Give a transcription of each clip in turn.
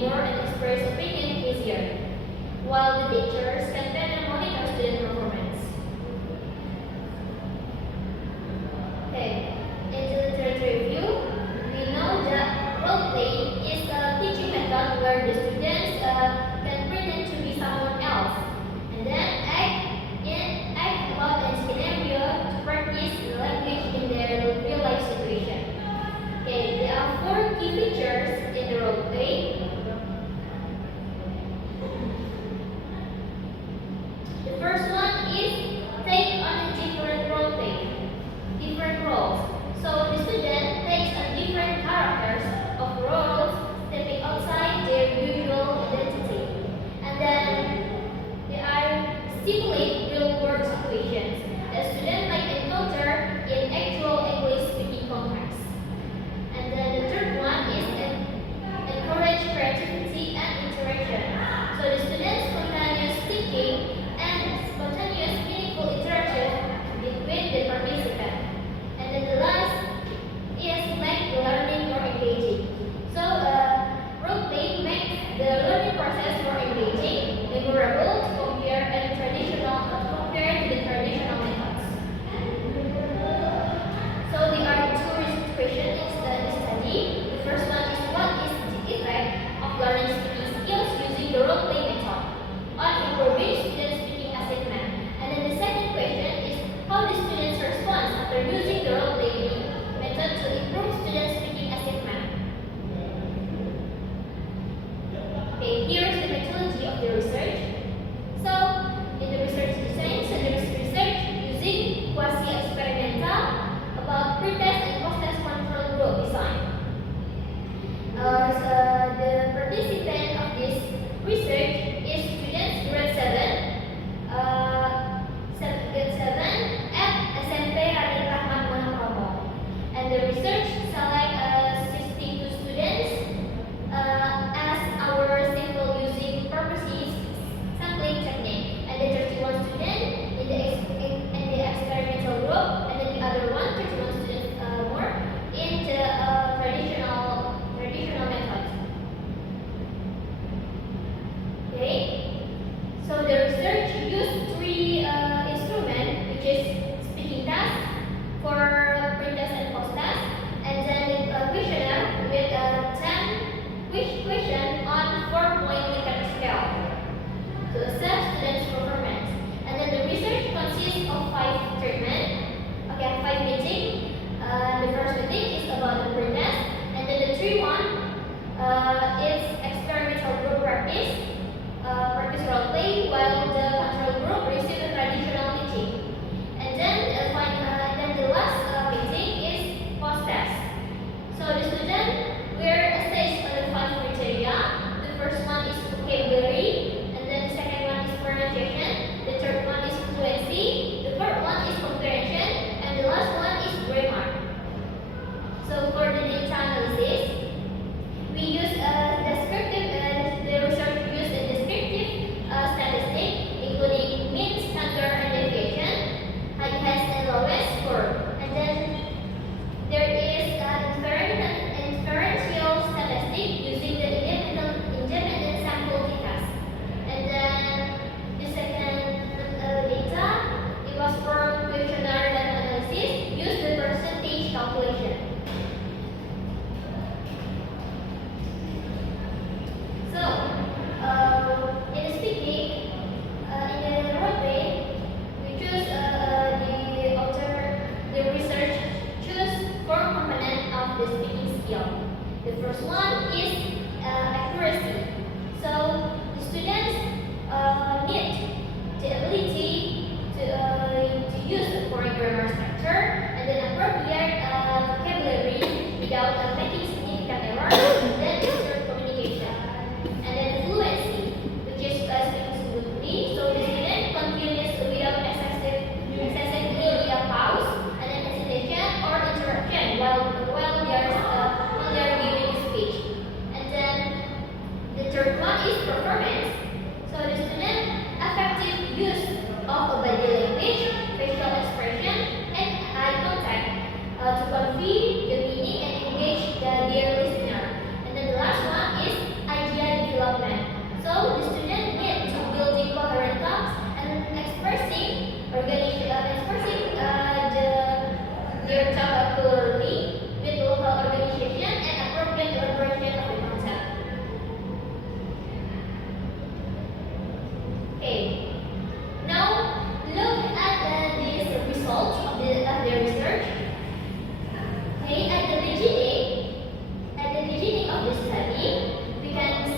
more and express opinion easier, while the teachers can better monitor student performance. Okay, in the literature review, we know that role-playing is a teaching method where the students can pretend to be someone else and then act about a scenario to practice the language in their real-life situation. Okay, there are 4 key features in the role-play. The first one is take on a different role-play, different roles. So the student takes on different characters of roles, stepping outside their usual identity. And then they are simulate real-world situations that students might encounter in actual English-speaking context. And then the third one is encourage creativity and interaction. So the students' spontaneous thinking and spontaneous meaningful interaction between the participants. And then the last is make the learning more engaging. So role-play makes the learning process more engaging, memorable compared to the traditional methods. So there are 2 research questions in the study. The first one is what is the effect of learning speaking skills using the role-play method on improving student speaking achievement? And then the second question is how the students respond after using the role-play method to improve student speaking achievement. Okay, here is the methodology of the research. So, in the research design, so there is research using quasi-experimental about pretest and post-test control group design. So the participant of this research is students grade 7 at SMP Radin Rahmat Wonosobo. And the research select 62 students as our sample using purposes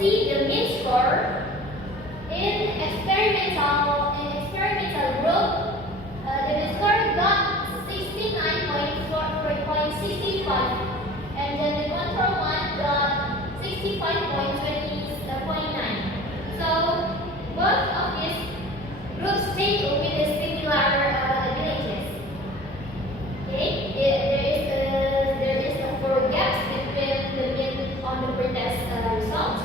see the mean score in experimental group. The mean score got 69.65, and then the control one got 65.29. So both of these groups stayed with the similar villages. Okay, there is a 4 gaps between the mean on the pretest result.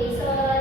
Okay, so